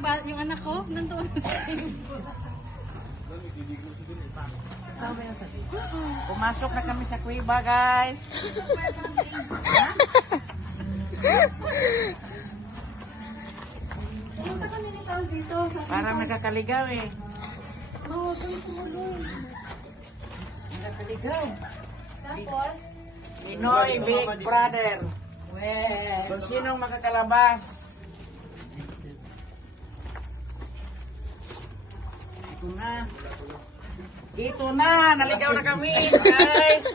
yung anak ko, nandoon na sa swimming pool. Pumasok na kami sa kuiba, guys. Pumunta kami ni Paul dito. Parang nakakaligaw eh. Oo, tumuloy. Nakakaligaw. Tapos, Pinoy Big Brother. well, Kung sinong makakalabas. Ito na. Ito na. Naligaw na kami, guys.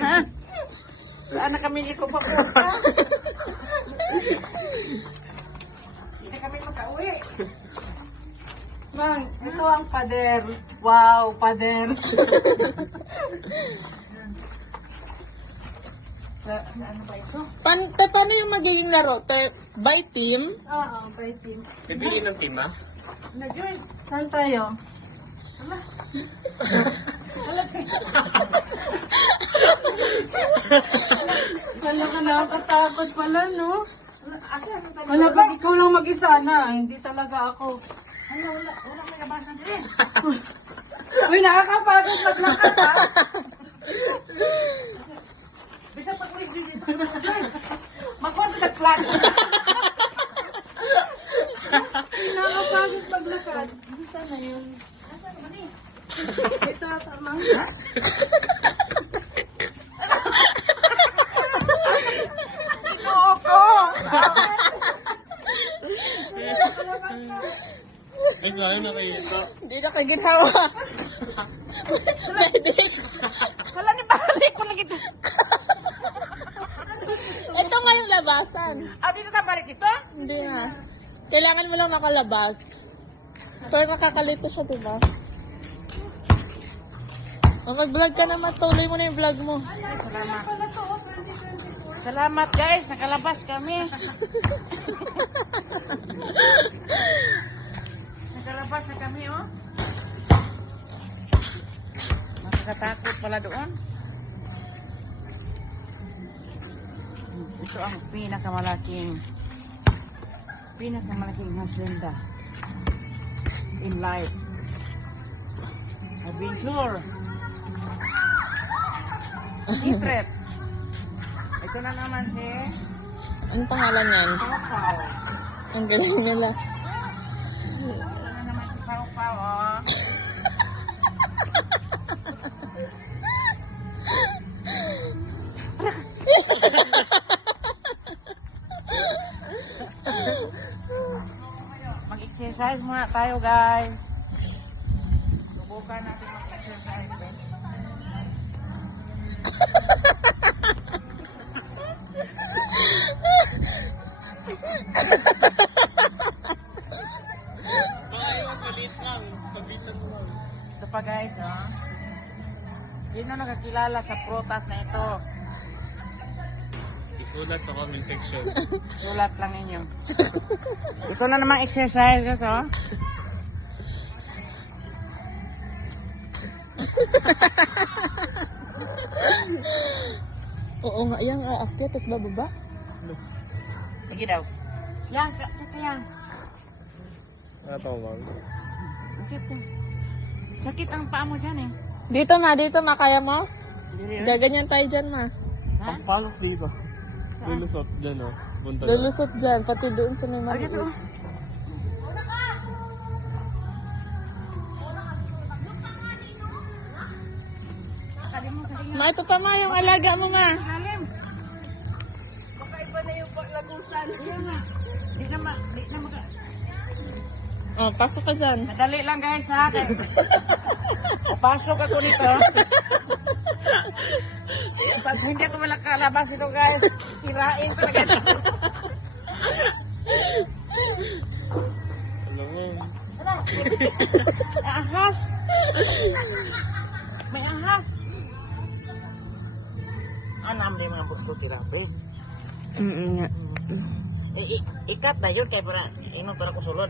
Ha? Saan na kami dito papunta? Hindi na kami makauwi. Mang, ito ang pader. Wow, pader. Saan ba ito? Paano yung magiging laro? By team? Oo, by team. Pipili ng team, ha? Nag-join. Saan tayo? Wala ka nakakatakot pala, no? Wala ba ikaw lang mag-isa na? Hindi talaga ako. Wala may labasan din. Uy, nakakapagod maglakad, ha? Bisa pag uwi dito. Magkwento na plan. Nakakapagod maglakad. Bisa na yun. Ito, tama. Opo. Ay, sorry, nakikita. Hindi na kaginawa. Wala ni balik ko lagi ito. Ito nga yung labasan. Abi na balik ito? Hindi na. Kailangan mo lang nakalabas. Pero nakakalito siya, diba? O, mag-vlog ka naman. Tuloy mo na yung vlog mo. Salamat. Salamat guys, nakalabas kami. Nakalabas na kami, oh. Nakakatakot pala doon. Ito ang pinakamalaking hacienda in life. Adventure. Secret. Ito na naman si Anong pangalan yan? Pau Pau. Ang galing nila. Ito na naman si Pau Pau, oh. Mag-exercise muna tayo, guys. Subukan natin mag-exercise, guys. Palit lang. Pabitan mo lang. Ito pa, guys, oh. Sino nakakilala sa prutas na ito? Isulat sa comment section. Sulat lang ninyo. Ito na namang exercise, guys, oh. Oo nga, yan aakyat, tapos bababa. Sige daw. Yan, ito yan. Ano ba? Sakit yan. Sakit ang paa mo dyan, eh. Dito ma, kaya mo? Dili, oh. Gaganyan tayo dyan ma. Ha? Pagpalok dito. Lulusot dyan, oh. Punta dyan. Lulusot dyan, pati doon sa may Ay, maliit. dito, oh. Ma, ito pa ma, yung alaga mo ma. Lalim. Baka iba na yung lagusan. Di na maka... Oh, pasok ka dyan. Madali lang, guys, ha? Papasok ako dito. Pag hindi ako malakalabas ito, guys, sirain talaga ito. Alam mo. Ano? May ahas. May ahas. Anam din mga busko tirapi. nga. Ikat na yun kaya para inom para kusulod.